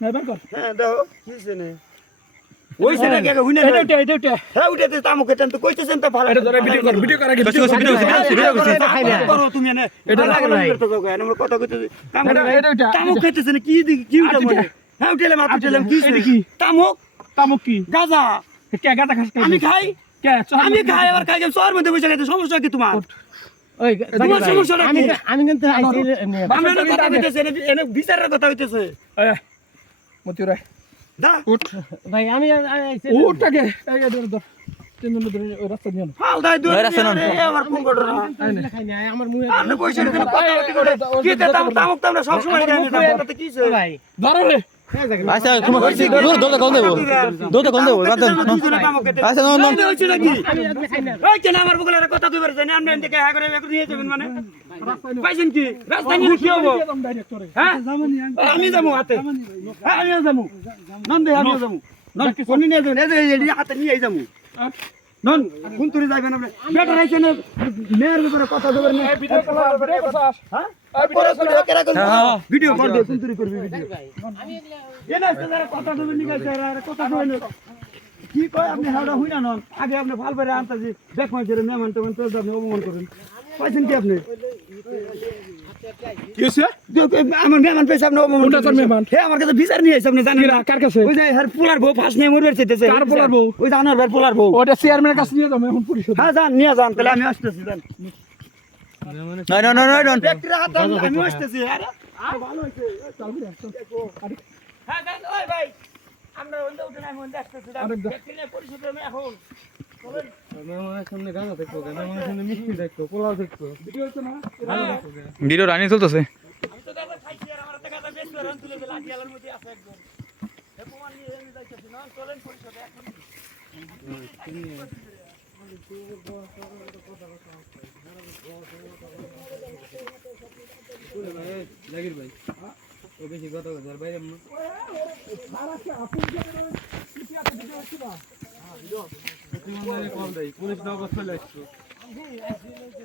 না বের কর হ্যাঁ দাও কিছে নে ওই সেটা কে হুইনা এটা হ্যাঁ উঠেতে তামুক এটা তো কইতেছেন তো ভালো এটা ধরে ভিডিও কর আগে ভিডিও করো তুমি এনে এটা তো গো এনে কথা কইতেছি এটা তামুক খাইতেছেন কি উঠা মনে হ্যাঁ উঠেলাম আপনি উঠেলাম কি তামুক তামুক কি গাজা কে গাদা খাস আমি খাই কে আমি খাই আবার খাই শহর মধ্যে বসে খাইতে সমস্যা কি তোমার ওই তোমার সমস্যাটা কি আমি কিন্তু আইছি আমরা না কথা কইতেছে এনে বিচারের কথা হইতেছে মতিউরে দা উঠ ভাই আমি আইছি উঠটাকে এই ধর তিন মিনিট ধরে ওই রাস্তা নিয়ে হাল দাই দুই আবার ফোন করো না খাই না আমার মুখে আপনি পয়সা দিতে কথা কি তামুক আমরা সব সময় জানি তাতে কিছে ভাই ধরো রে আচ্ছা তোমার দৌড় কোন দেবো আচ্ছা নন হইছে নাকি আমি খাই না ওই কেন আমার বগলের কথা কইবার জানি আপনি এদিকে হ্যাঁ করে একটু নিয়ে যাবেন মানে পাইছেন কি রাস্তা নিয়ে কি হবো হ্যাঁ আমি যাবো হাতে হ্যাঁ আমি যাবো নন দে আমি যাবো নন কোন নিয়ে যাবেন এই হাতে নিয়ে যাবো নন কোন তুই যাবেন আপনি বেটার আইছেন মেয়ের ব্যাপারে কথা দেবেন না ভিডিও করছাস হ্যাঁ ভিডিও কর দে কোন তুই করবি ভিডিও এনা যারা কথা দেবেন নি গাইছে আর কথা দেবেন কি কয় আপনি হাওড়া হই না নন আগে আপনি ভাল করে আনতাছি দেখ মাঝে মেহমান তো আপনি অপমান করেন পাইছেন কি আপনি কি হইছে আমার মেহমান পেয়েছে আপনি অপমান কোনটা তোর মেহমান? হে আমার কাছে বিচার নিয়ে এসে আপনি জানেন না কার কাছে ওই যে হার পোলার বউ ফাঁস নিয়ে মরবে চাইতেছে কার পোলার বউ? ওই যে আনার ভাই পোলার বউ ওটা চেয়ারম্যানের কাছে নিয়ে যাও এখন পুলিশ হ্যাঁ যান নিয়ে যান তাহলে আমি আসতেছি যান নন ব্যক্তির হাতে আমি আসতেছি আরে ভালো হইছে হ্যাঁ যান ওই ভাই আমরা ওইটা উঠে না আমি ওইটা আসতেছি ব্যক্তি নিয়ে পরিশোধ আমি এখন ভিডিও রানিং চলতেছে আমি তো দাদা খাইছি আর আমার টাকা বেশ করে তুলে দিলাম লাগিয়ালার মধ্যে আছে একদম এ প্রমাণ নিয়ে আমি যাইতেছি না চলেন পরিশোধ এখন পুলিশ নগর চলে আসছে